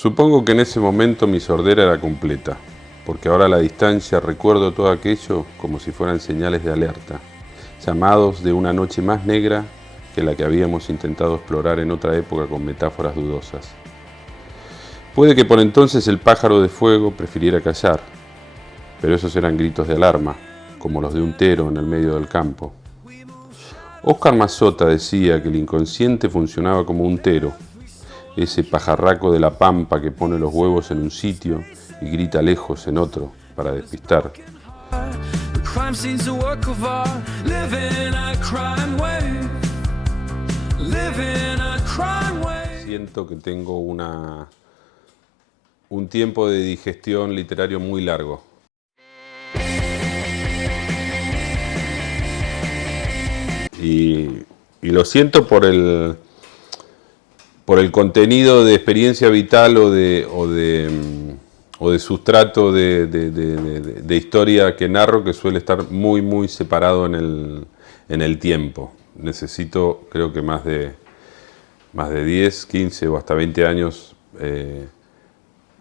Supongo que en ese momento mi sordera era completa, porque ahora a la distancia recuerdo todo aquello como si fueran señales de alerta, llamados de una noche más negra que la que habíamos intentado explorar en otra época con metáforas dudosas. Puede que por entonces el pájaro de fuego prefiriera callar, pero esos eran gritos de alarma, como los de un tero en el medio del campo. Óscar Mazzotta decía que el inconsciente funcionaba como un tero, ese pajarraco de la pampa que pone los huevos en un sitio y grita lejos en otro para despistar. Siento que tengo un tiempo de digestión literario muy largo. Y lo siento por el contenido de experiencia vital o de sustrato de historia que narro, que suele estar muy separado en el tiempo. Necesito, creo que más de 10, 15 o hasta 20 años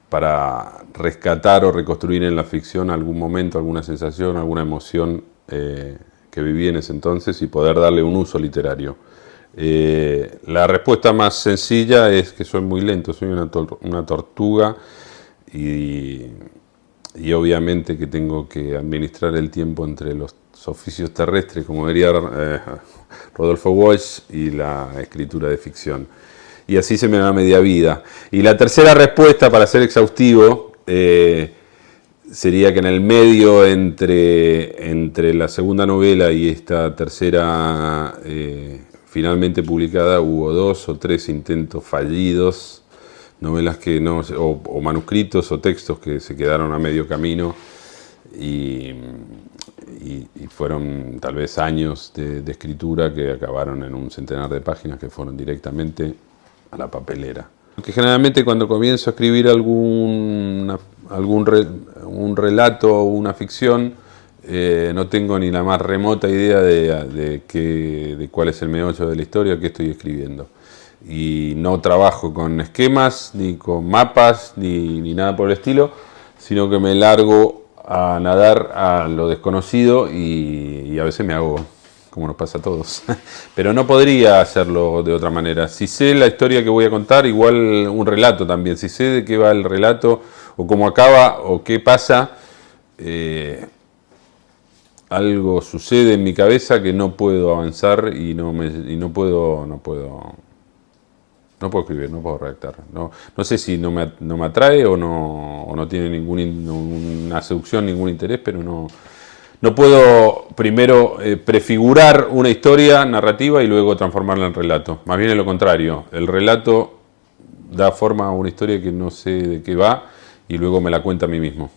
para rescatar o reconstruir en la ficción algún momento, alguna sensación, alguna emoción que viví en ese entonces y poder darle un uso literario. La respuesta más sencilla es que soy muy lento, soy una tortuga y obviamente que tengo que administrar el tiempo entre los oficios terrestres, como diría Rodolfo Walsh, y la escritura de ficción. Y así se me da media vida. Y la tercera respuesta, para ser exhaustivo, sería que en el medio entre la segunda novela y esta tercera finalmente publicada hubo 2 o 3 intentos fallidos, novelas que no, o manuscritos o textos que se quedaron a medio camino y fueron tal vez años de escritura que acabaron en un centenar de páginas que fueron directamente a la papelera. Porque generalmente cuando comienzo a escribir un relato o una ficción, no tengo ni la más remota idea de cuál es el meollo de la historia que estoy escribiendo. Y no trabajo con esquemas, ni con mapas, ni nada por el estilo, sino que me largo a nadar a lo desconocido y a veces me hago, como nos pasa a todos. Pero no podría hacerlo de otra manera. Si sé la historia que voy a contar, igual un relato también. Si sé de qué va el relato, o cómo acaba, o qué pasa, algo sucede en mi cabeza que no puedo avanzar y no puedo escribir, no puedo redactar. No sé si no me atrae o no tiene ninguna seducción, ningún interés, pero no puedo primero prefigurar una historia narrativa y luego transformarla en relato. Más bien es lo contrario. El relato da forma a una historia que no sé de qué va y luego me la cuenta a mí mismo.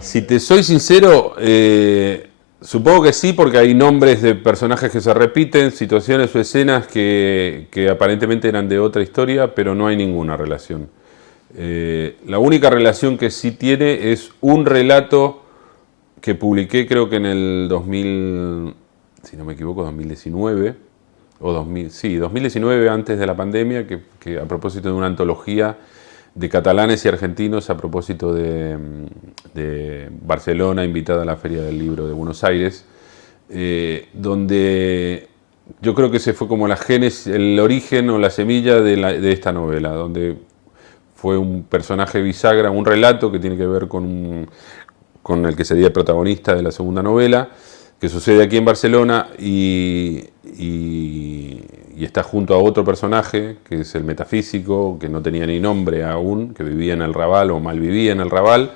Si te soy sincero, supongo que sí, porque hay nombres de personajes que se repiten, situaciones o escenas que aparentemente eran de otra historia, pero no hay ninguna relación. La única relación que sí tiene es un relato que publiqué, creo que en el 2000, si no me equivoco, 2019, o 2019, antes de la pandemia, que a propósito de una antología de catalanes y argentinos a propósito de Barcelona, invitada a la Feria del Libro de Buenos Aires, donde yo creo que ese fue como la génesis, el origen o la semilla de esta novela, donde fue un personaje bisagra, un relato que tiene que ver con el que sería el protagonista de la segunda novela, que sucede aquí en Barcelona y está junto a otro personaje, que es el metafísico, que no tenía ni nombre aún, que vivía en el Raval o malvivía en el Raval.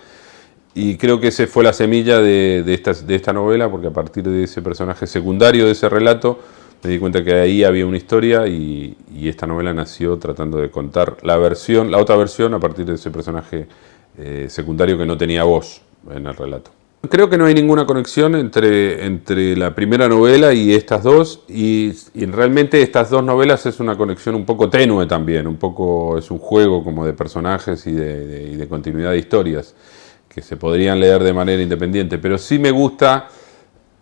Y creo que esa fue la semilla de esta novela, porque a partir de ese personaje secundario de ese relato, me di cuenta que ahí había una historia y esta novela nació tratando de contar la otra versión a partir de ese personaje secundario que no tenía voz en el relato. Creo que no hay ninguna conexión entre la primera novela y estas dos, y realmente estas dos novelas es una conexión un poco tenue también, es un juego como de personajes y de continuidad de historias que se podrían leer de manera independiente, pero sí me gusta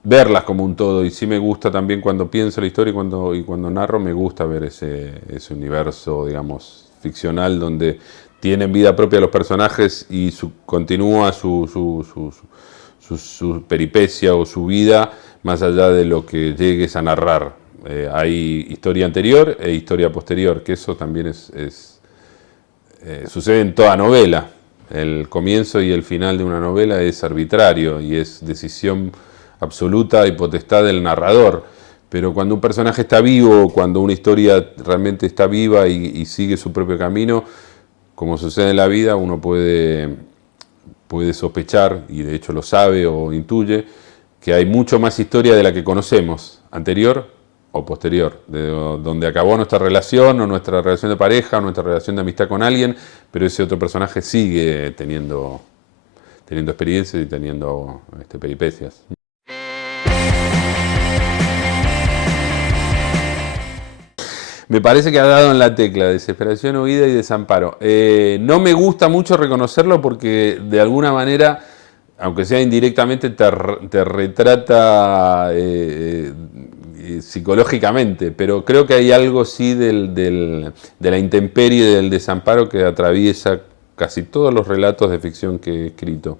verlas como un todo. Y sí me gusta también cuando pienso la historia y cuando narro, me gusta ver ese universo, digamos, ficcional donde tienen vida propia los personajes y continúa su peripecia o su vida más allá de lo que llegues a narrar. Hay historia anterior e historia posterior, que eso también sucede en toda novela. El comienzo y el final de una novela es arbitrario y es decisión absoluta y potestad del narrador. Pero cuando un personaje está vivo, cuando una historia realmente está viva y sigue su propio camino, como sucede en la vida, uno puede sospechar, y de hecho lo sabe o intuye, que hay mucho más historia de la que conocemos, anterior o posterior, de donde acabó nuestra relación o nuestra relación de pareja o nuestra relación de amistad con alguien, pero ese otro personaje sigue teniendo experiencias y teniendo peripecias. Me parece que ha dado en la tecla, desesperación, huida y desamparo. No me gusta mucho reconocerlo porque de alguna manera, aunque sea indirectamente, te retrata psicológicamente, pero creo que hay algo sí de la intemperie y del desamparo que atraviesa casi todos los relatos de ficción que he escrito.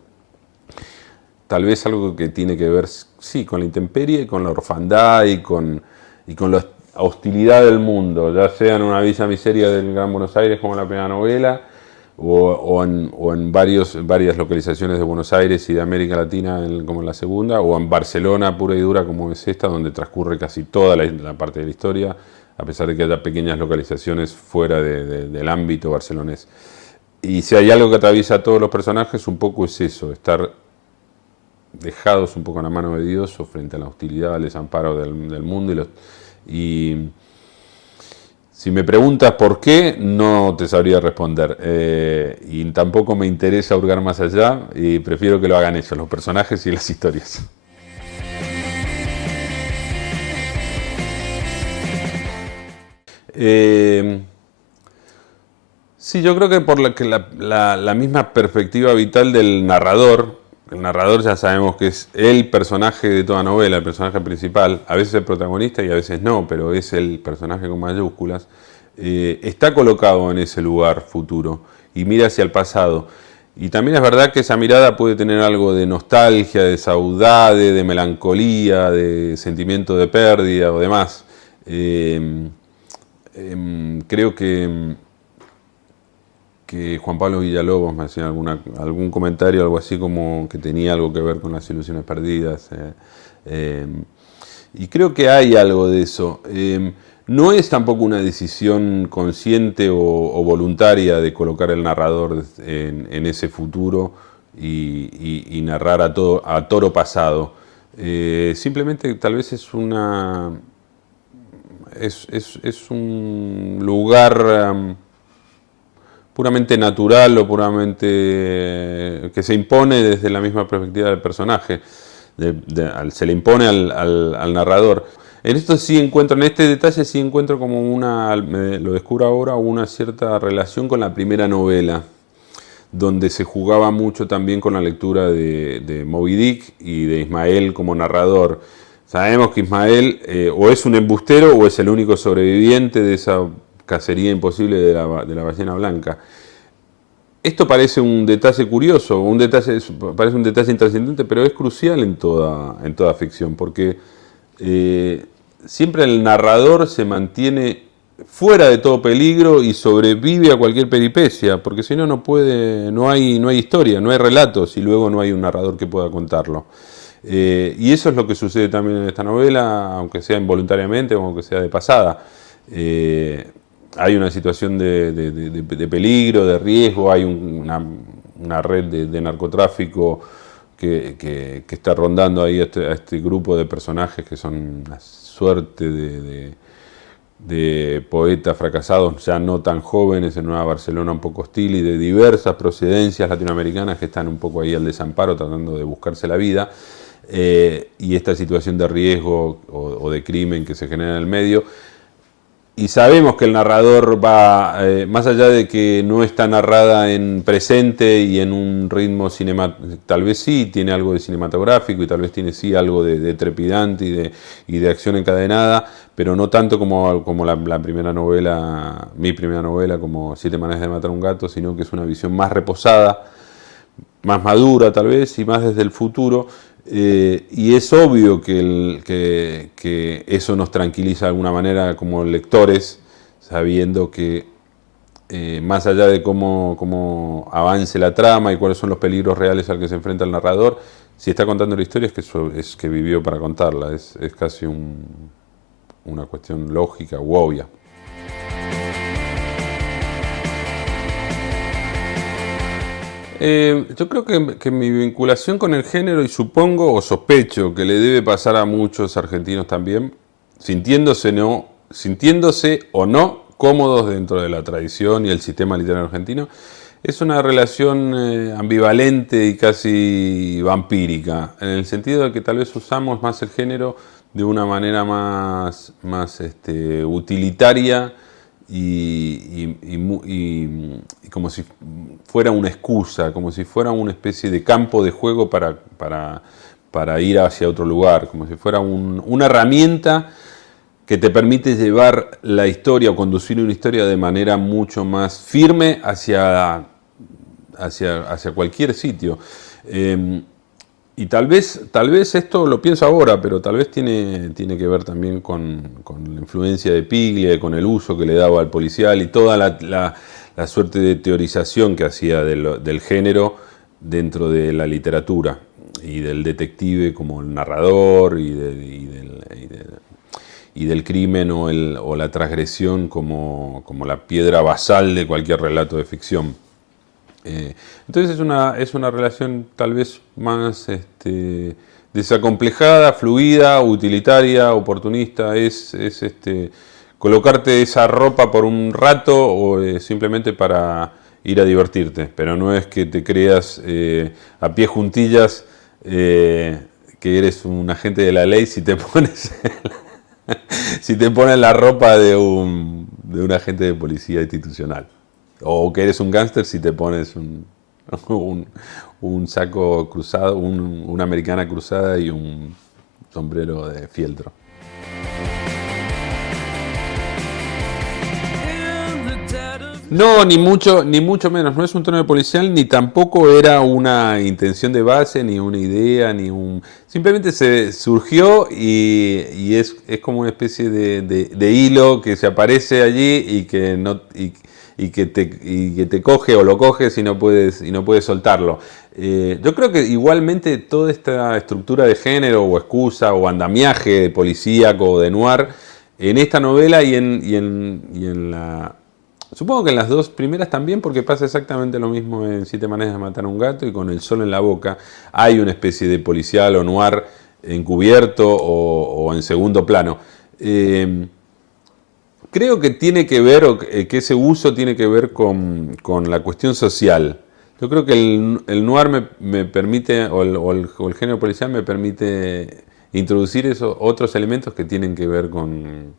Tal vez algo que tiene que ver, sí, con la intemperie, con la orfandad y con la hostilidad del mundo, ya sea en una villa miseria del Gran Buenos Aires como la primera novela, o en varias localizaciones de Buenos Aires y de América Latina como en la segunda, o en Barcelona pura y dura como es esta, donde transcurre casi toda la parte de la historia, a pesar de que haya pequeñas localizaciones fuera del ámbito barcelonés. Y si hay algo que atraviesa a todos los personajes, un poco es eso, estar dejados un poco en la mano de Dios o frente a la hostilidad, al desamparo del mundo. Y si me preguntas por qué, no te sabría responder. Y tampoco me interesa hurgar más allá y prefiero que lo hagan ellos, los personajes y las historias. Sí, yo creo que por la misma perspectiva vital del narrador. El narrador ya sabemos que es el personaje de toda novela, el personaje principal, a veces el protagonista y a veces no, pero es el personaje con mayúsculas. Está colocado en ese lugar futuro y mira hacia el pasado. Y también es verdad que esa mirada puede tener algo de nostalgia, de saudade, de melancolía, de sentimiento de pérdida o demás. Creo que Juan Pablo Villalobos me hacía algún comentario, algo así como que tenía algo que ver con las ilusiones perdidas. Y creo que hay algo de eso. No es tampoco una decisión consciente o voluntaria de colocar el narrador en ese futuro y narrar a toro pasado. Simplemente tal vez es un lugar puramente natural o puramente que se impone desde la misma perspectiva del personaje, se le impone al narrador. En este detalle sí encuentro como lo descubro ahora, una cierta relación con la primera novela, donde se jugaba mucho también con la lectura de Moby Dick y de Ismael como narrador. Sabemos que Ismael o es un embustero o es el único sobreviviente de esa cacería imposible de la ballena blanca. Esto parece un detalle curioso, parece un detalle intrascendente, pero es crucial en toda ficción, porque siempre el narrador se mantiene fuera de todo peligro y sobrevive a cualquier peripecia, porque si no, no hay historia, no hay relatos y luego no hay un narrador que pueda contarlo. Y eso es lo que sucede también en esta novela, aunque sea involuntariamente o aunque sea de pasada. Hay una situación de peligro, de riesgo, hay una red de narcotráfico que está rondando ahí a este grupo de personajes que son una suerte de poetas fracasados, ya no tan jóvenes, en una Barcelona un poco hostil y de diversas procedencias latinoamericanas que están un poco ahí al desamparo tratando de buscarse la vida. Y esta situación de riesgo o de crimen que se genera en el medio. y sabemos que el narrador va, más allá de que no está narrada en presente y en un ritmo cinematográfico, tal vez sí tiene algo de cinematográfico y tal vez tiene sí algo de trepidante y de acción encadenada, pero no tanto como la primera novela, mi primera novela, como Siete maneras de matar a un gato, sino que es una visión más reposada, más madura tal vez y más desde el futuro. Y es obvio que eso nos tranquiliza de alguna manera como lectores, sabiendo que más allá de cómo avance la trama y cuáles son los peligros reales al que se enfrenta el narrador, si está contando la historia es que vivió para contarla, es casi una cuestión lógica u obvia. Yo creo que mi vinculación con el género, y supongo o sospecho que le debe pasar a muchos argentinos también, sintiéndose o no cómodos dentro de la tradición y el sistema literario argentino, es una relación ambivalente y casi vampírica, en el sentido de que tal vez usamos más el género de una manera más utilitaria y como si fuera una excusa, como si fuera una especie de campo de juego para ir hacia otro lugar, como si fuera una herramienta que te permite llevar la historia o conducir una historia de manera mucho más firme hacia cualquier sitio. Y tal vez esto lo pienso ahora, pero tal vez tiene que ver también con la influencia de Piglia, con el uso que le daba al policial y toda la suerte de teorización que hacía del género dentro de la literatura y del detective como el narrador y del crimen o la transgresión como la piedra basal de cualquier relato de ficción. Entonces es una relación tal vez más desacomplejada, fluida, utilitaria, oportunista. Es colocarte esa ropa por un rato o simplemente para ir a divertirte. Pero no es que te creas a pie juntillas que eres un agente de la ley si te pones si te pones la ropa de un agente de policía institucional. O que eres un gángster si te pones un saco cruzado, una americana cruzada y un sombrero de fieltro. No, ni mucho menos. No es un tono de policial, ni tampoco era una intención de base, ni una idea, Simplemente se surgió y es como una especie de hilo que se aparece allí y que no y que te coge o lo coges y no puedes soltarlo. Yo creo que igualmente toda esta estructura de género o excusa o andamiaje policíaco o de noir en esta novela y en la... Supongo que en las dos primeras también, porque pasa exactamente lo mismo en Siete maneras de matar a un gato y con El sol en la boca. Hay una especie de policial o noir encubierto o en segundo plano. Creo que tiene que ver, que ese uso tiene que ver con la cuestión social. Yo creo que el noir me permite, o el género policial me permite introducir esos otros elementos que tienen que ver con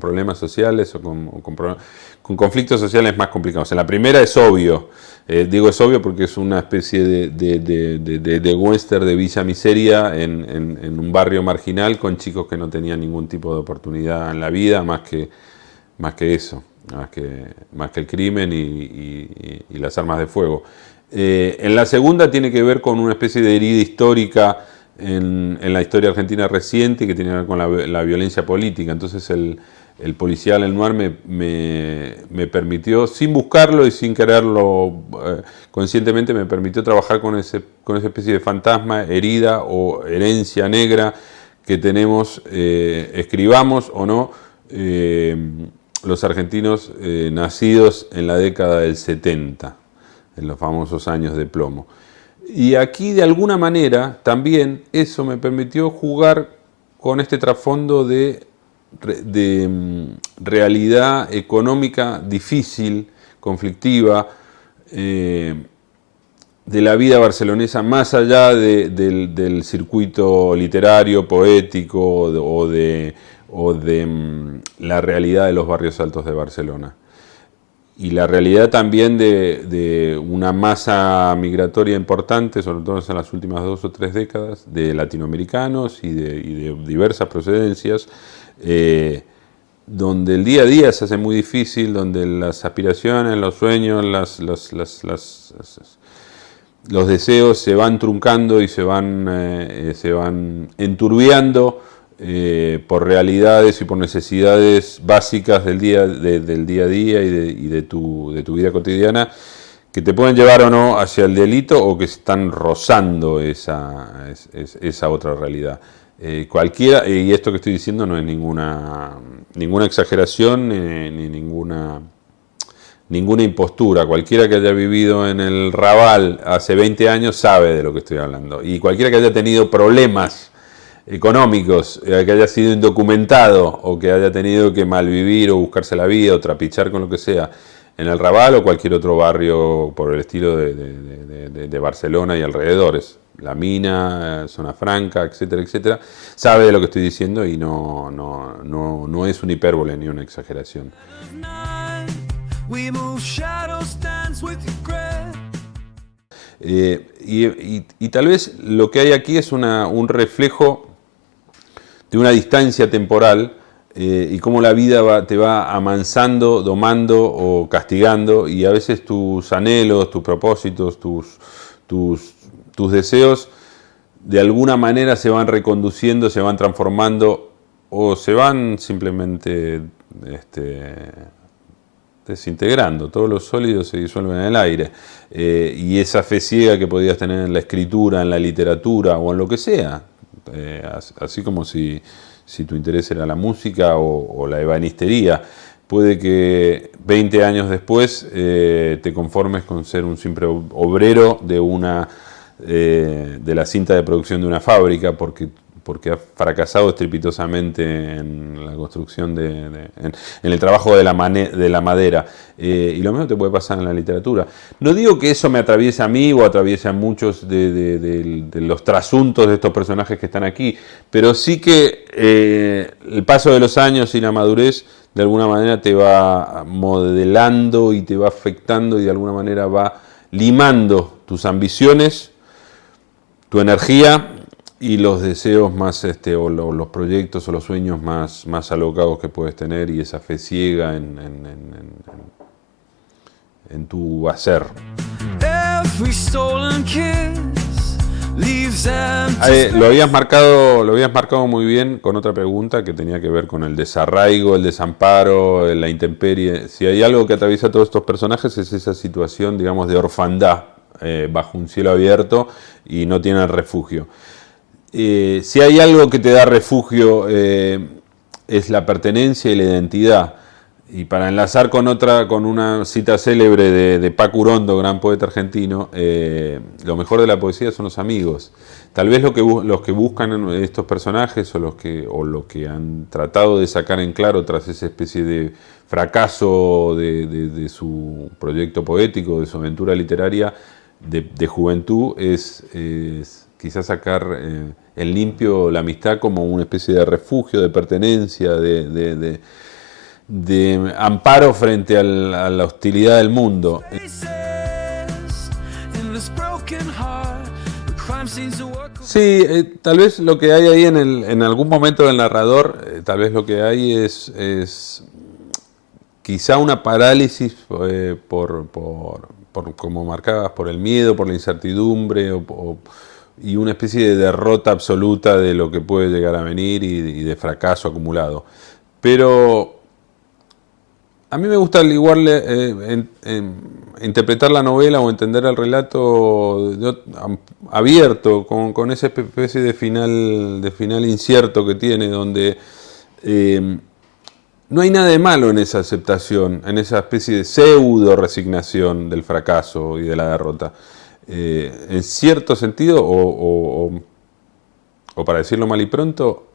problemas sociales o con conflictos sociales más complicados. En la primera es obvio, digo es obvio porque es una especie de western de Villa Miseria en un barrio marginal con chicos que no tenían ningún tipo de oportunidad en la vida más que eso, más que el crimen y las armas de fuego. En la segunda tiene que ver con una especie de herida histórica en la historia argentina reciente que tiene que ver con la violencia política. Entonces el policial, el noir, me permitió, sin buscarlo y sin quererlo conscientemente, me permitió trabajar con esa especie de fantasma, herida o herencia negra que tenemos, escribamos o no, los argentinos nacidos en la década del 70, en los famosos años de plomo. Y aquí de alguna manera también eso me permitió jugar con este trasfondo de realidad económica difícil, conflictiva, de la vida barcelonesa más allá del circuito literario, poético o de la realidad de los barrios altos de Barcelona. Y la realidad también de una masa migratoria importante, sobre todo en las últimas 2 o 3 décadas, de latinoamericanos y de diversas procedencias, donde el día a día se hace muy difícil, donde las aspiraciones, los sueños, los deseos se van truncando y se van enturbiando por realidades y por necesidades básicas del día a día y de tu vida cotidiana, que te pueden llevar o no hacia el delito o que están rozando esa otra realidad. Cualquiera, y esto que estoy diciendo no es ninguna exageración ni ninguna impostura. Cualquiera que haya vivido en el Raval hace 20 años sabe de lo que estoy hablando. Y cualquiera que haya tenido problemas económicos, que haya sido indocumentado o que haya tenido que malvivir o buscarse la vida o trapichar con lo que sea en el Raval o cualquier otro barrio por el estilo de Barcelona y alrededores, La Mina, Zona Franca, etcétera, etcétera, sabe de lo que estoy diciendo y no es una hipérbole ni una exageración. Y tal vez lo que hay aquí es un reflejo de una distancia temporal y cómo la vida te va amansando, domando o castigando, y a veces tus anhelos, tus propósitos, tus deseos de alguna manera se van reconduciendo, se van transformando o se van simplemente desintegrando. Todos los sólidos se disuelven en el aire. Y esa fe ciega que podías tener en la escritura, en la literatura o en lo que sea, así como si tu interés era la música o la ebanistería, puede que 20 años después te conformes con ser un simple obrero de la cinta de producción de una fábrica porque has fracasado estrepitosamente en la construcción en el trabajo de la madera. Y lo mismo te puede pasar en la literatura. No digo que eso me atraviese a mí o atraviese a muchos de los trasuntos de estos personajes que están aquí, pero sí que el paso de los años y la madurez de alguna manera te va modelando y te va afectando y de alguna manera va limando tus ambiciones, tu energía y los deseos más, o los proyectos o los sueños más alocados que puedes tener, y esa fe ciega en tu hacer. Lo habías marcado muy bien con otra pregunta que tenía que ver con el desarraigo, el desamparo, la intemperie. Si hay algo que atraviesa a todos estos personajes es esa situación, digamos, de orfandad bajo un cielo abierto y no tienen refugio. Si hay algo que te da refugio es la pertenencia y la identidad. Y para enlazar con una cita célebre de Paco Urondo, gran poeta argentino, lo mejor de la poesía son los amigos. Tal vez los que buscan estos personajes o lo que han tratado de sacar en claro tras esa especie de fracaso de su proyecto poético, de su aventura literaria de juventud, es quizás sacar en limpio la amistad como una especie de refugio, de pertenencia, de amparo frente a la hostilidad del mundo. Sí, tal vez lo que hay ahí en algún momento del narrador, tal vez lo que hay es quizá una parálisis como marcabas, por el miedo, por la incertidumbre y una especie de derrota absoluta de lo que puede llegar a venir y de fracaso acumulado. Pero a mí me gusta igual interpretar la novela o entender el relato abierto, con esa especie de final incierto que tiene, donde no hay nada de malo en esa aceptación, en esa especie de pseudo resignación del fracaso y de la derrota. En cierto sentido, o para decirlo mal y pronto,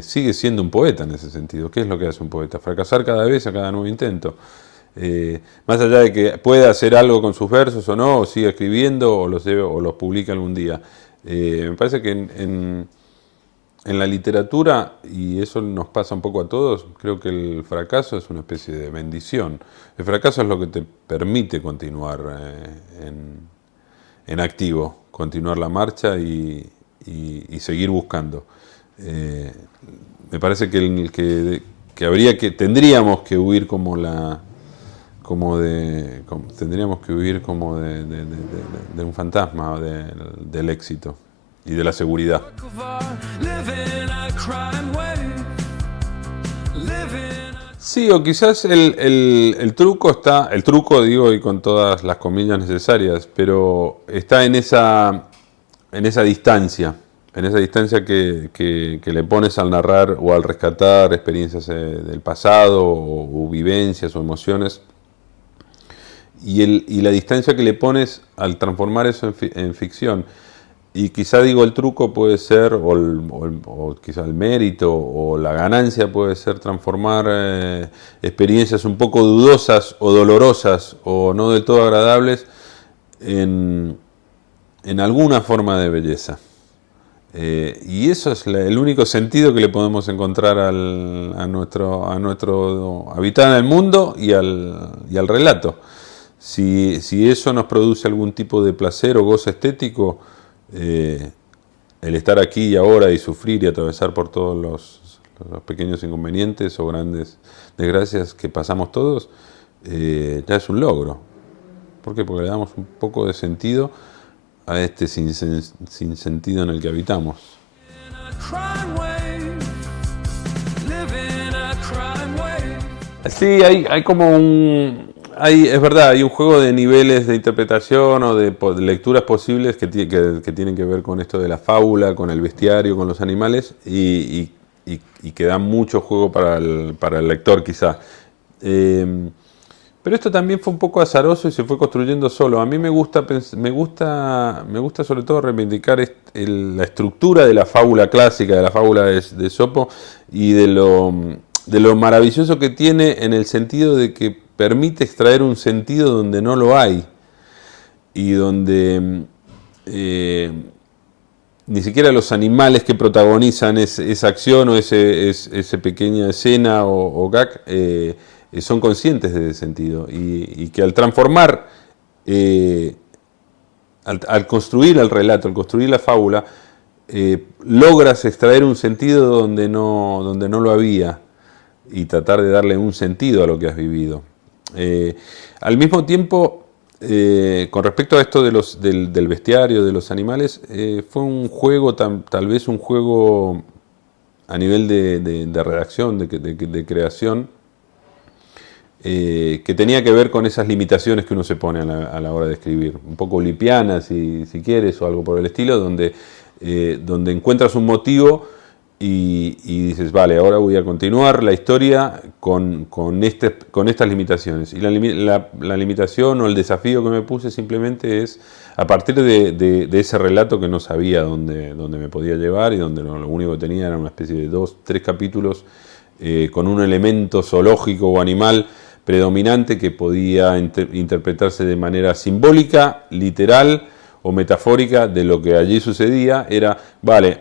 sigue siendo un poeta en ese sentido. ¿Qué es lo que hace un poeta? Fracasar cada vez, a cada nuevo intento. Más allá de que pueda hacer algo con sus versos o no, o siga escribiendo o los publique algún día. Me parece que en en la literatura, y eso nos pasa un poco a todos, creo que el fracaso es una especie de bendición. El fracaso es lo que te permite continuar en activo, continuar la marcha y seguir buscando. Eh, Me parece que tendríamos que huir tendríamos que huir como de un fantasma del éxito y de la seguridad. Sí, o quizás el truco está, el truco digo y con todas las comillas necesarias, pero está en esa distancia que le pones al narrar o al rescatar experiencias del pasado o vivencias o emociones, y la distancia que le pones al transformar eso en ficción. Y quizá digo el truco puede ser, o quizá el mérito o la ganancia puede ser transformar experiencias un poco dudosas o dolorosas o no del todo agradables en alguna forma de belleza. Y eso es el único sentido que le podemos encontrar a nuestro habitar en el mundo y al relato. Si eso nos produce algún tipo de placer o goce estético, el estar aquí y ahora y sufrir y atravesar por todos los pequeños inconvenientes o grandes desgracias que pasamos todos, ya es un logro. ¿Por qué? Porque le damos un poco de sentido a este sin sentido en el que habitamos. Sí, hay como es verdad, hay un juego de niveles de interpretación o de lecturas posibles que tienen que ver con esto de la fábula, con el bestiario, con los animales y que dan mucho juego para el lector quizá. Pero esto también fue un poco azaroso y se fue construyendo solo. A mí me gusta sobre todo reivindicar la estructura de la fábula clásica, de la fábula de Esopo y de lo maravilloso que tiene en el sentido de que permite extraer un sentido donde no lo hay y donde ni siquiera los animales que protagonizan esa acción o esa pequeña escena o gag son conscientes de ese sentido y que al transformar, al construir el relato, al construir la fábula, logras extraer un sentido donde no lo había y tratar de darle un sentido a lo que has vivido. Al mismo tiempo, con respecto a esto del bestiario, de los animales, fue un juego, tal vez un juego a nivel de redacción, de creación, que tenía que ver con esas limitaciones que uno se pone a la hora de escribir, un poco lipianas si quieres o algo por el estilo, donde encuentras un motivo y dices, vale, ahora voy a continuar la historia con estas limitaciones. Y la limitación o el desafío que me puse simplemente es, a partir de ese relato que no sabía dónde me podía llevar y donde lo único que tenía era una especie de 2-3 capítulos con un elemento zoológico o animal predominante que podía interpretarse de manera simbólica, literal o metafórica de lo que allí sucedía. Era, vale,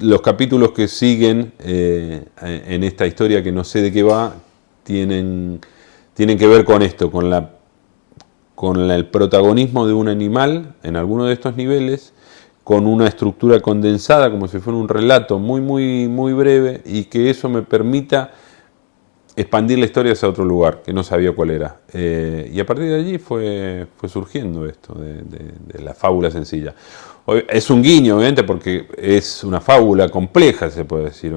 los capítulos que siguen en esta historia que no sé de qué va, tienen que ver con esto, con el protagonismo de un animal en alguno de estos niveles, con una estructura condensada, como si fuera un relato muy, muy, muy breve, y que eso me permita expandir la historia hacia otro lugar, que no sabía cuál era. Y a partir de allí fue surgiendo esto de la fábula sencilla. Es un guiño, obviamente, porque es una fábula compleja, se puede decir,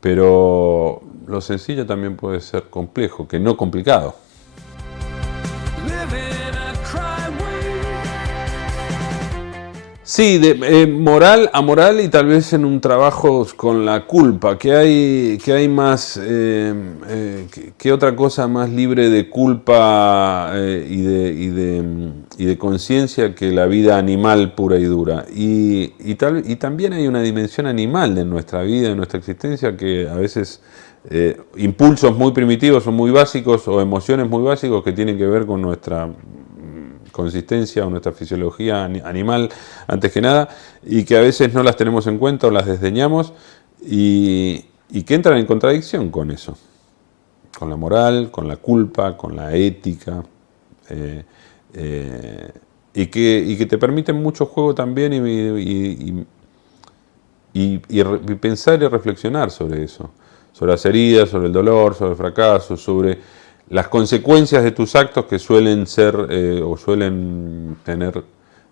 pero lo sencillo también puede ser complejo, que no complicado. Sí, moral a moral y tal vez en un trabajo con la culpa, que hay más, que otra cosa más libre de culpa y de conciencia que la vida animal pura y dura. Y también hay una dimensión animal de nuestra vida, de nuestra existencia, que a veces impulsos muy primitivos o muy básicos o emociones muy básicos que tienen que ver con consistencia o nuestra fisiología animal antes que nada, y que a veces no las tenemos en cuenta o las desdeñamos, y que entran en contradicción con eso, con la moral, con la culpa, con la ética, eh, eh, y que te permiten mucho juego también y pensar y reflexionar sobre eso, sobre las heridas, sobre el dolor, sobre el fracaso, sobre las consecuencias de tus actos que suelen ser o suelen tener,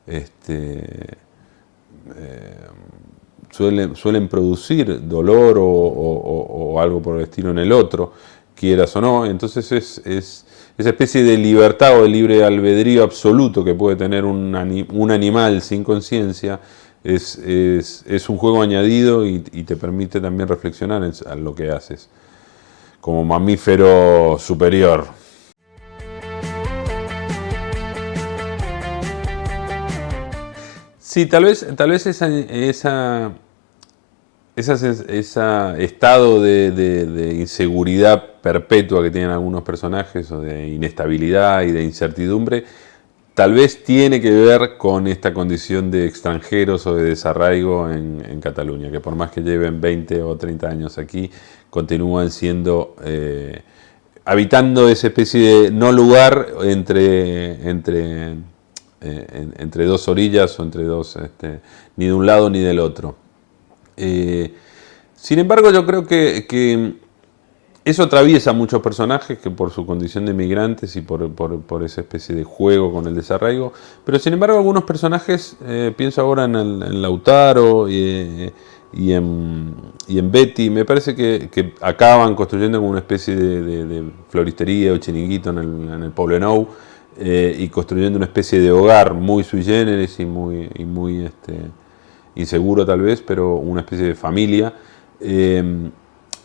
este, suelen producir dolor o algo por el estilo en el otro, quieras o no. Entonces es esa especie de libertad o de libre albedrío absoluto que puede tener un animal sin conciencia, es un juego añadido y te permite también reflexionar en lo que haces como mamífero superior. Sí, tal vez ese estado de inseguridad perpetua que tienen algunos personajes, o de inestabilidad y de incertidumbre, tal vez tiene que ver con esta condición de extranjeros o de desarraigo en Cataluña, que por más que lleven 20 o 30 años aquí, continúan siendo, habitando esa especie de no lugar entre dos orillas o entre dos, ni de un lado ni del otro. Eh, Sin embargo, yo creo que eso atraviesa a muchos personajes que por su condición de migrantes y por esa especie de juego con el desarraigo, pero sin embargo algunos personajes, pienso ahora en Lautaro y en Betty, me parece que acaban construyendo como una especie de floristería o chiringuito en el Poblenou, y construyendo una especie de hogar muy sui generis y muy inseguro tal vez, pero una especie de familia.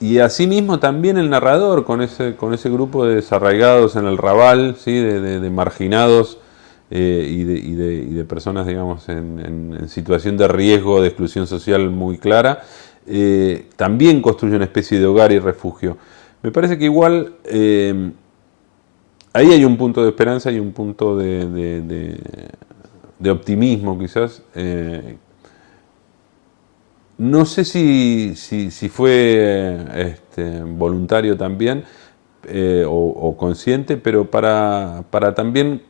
Y asimismo también el narrador con ese grupo de desarraigados en el Raval, ¿sí? de marginados, y de personas, digamos, en situación de riesgo de exclusión social muy clara, también construye una especie de hogar y refugio. Me parece que igual ahí hay un punto de esperanza y un punto de optimismo quizás. No sé si fue voluntario también, o consciente, pero para también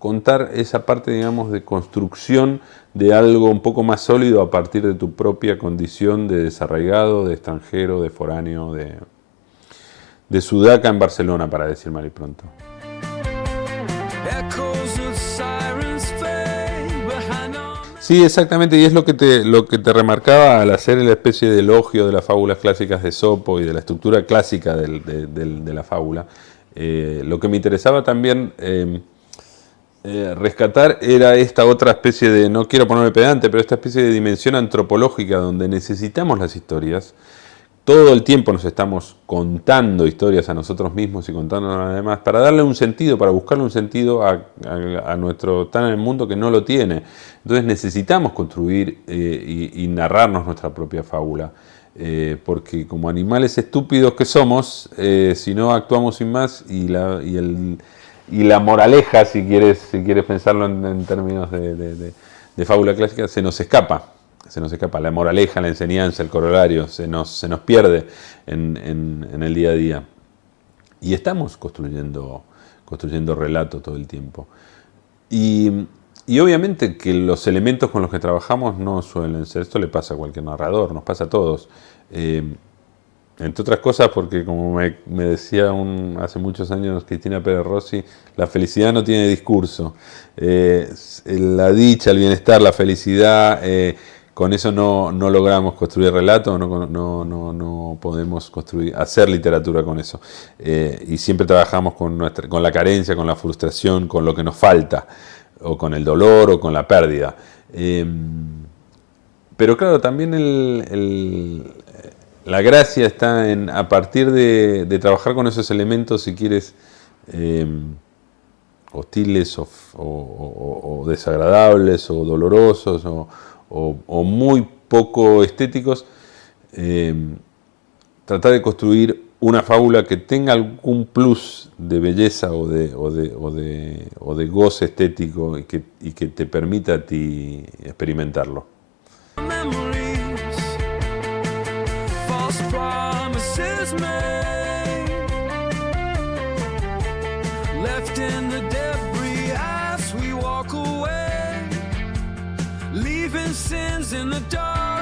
contar esa parte, digamos, de construcción de algo un poco más sólido a partir de tu propia condición de desarraigado, de extranjero, de foráneo, de sudaca en Barcelona, para decir mal y pronto. Sí, exactamente, y es lo que te remarcaba al hacer la especie de elogio de las fábulas clásicas de Esopo y de la estructura clásica de la fábula. Lo que me interesaba también rescatar era esta otra especie de, no quiero ponerme pedante, pero esta especie de dimensión antropológica donde necesitamos las historias. Todo el tiempo nos estamos contando historias a nosotros mismos y contándonos a los demás para darle un sentido, para buscarle un sentido a nuestro tan en el mundo que no lo tiene. Entonces necesitamos construir y narrarnos nuestra propia fábula. Porque como animales estúpidos que somos, si no actuamos sin más, y la moraleja, si quieres pensarlo en términos de fábula clásica, se nos escapa. La moraleja, la enseñanza, el corolario, se nos pierde en el día a día. Y estamos construyendo relato todo el tiempo. Y obviamente que los elementos con los que trabajamos no suelen ser, esto le pasa a cualquier narrador, nos pasa a todos. Entre otras cosas porque, como me decía hace muchos años Cristina Pérez Rossi, la felicidad no tiene discurso. La dicha, el bienestar, la felicidad, con eso no logramos construir relatos, no podemos hacer literatura con eso. Y siempre trabajamos con la carencia, con la frustración, con lo que nos falta, o con el dolor, o con la pérdida. Pero claro, también la gracia está a partir de trabajar con esos elementos, si quieres, hostiles o desagradables o dolorosos o muy poco estéticos, tratar de construir una fábula que tenga algún plus de belleza o de goce estético y que te permita a ti experimentarlo. Memories, false promises made, left in the debris as we walk away, leaving sins in the dark.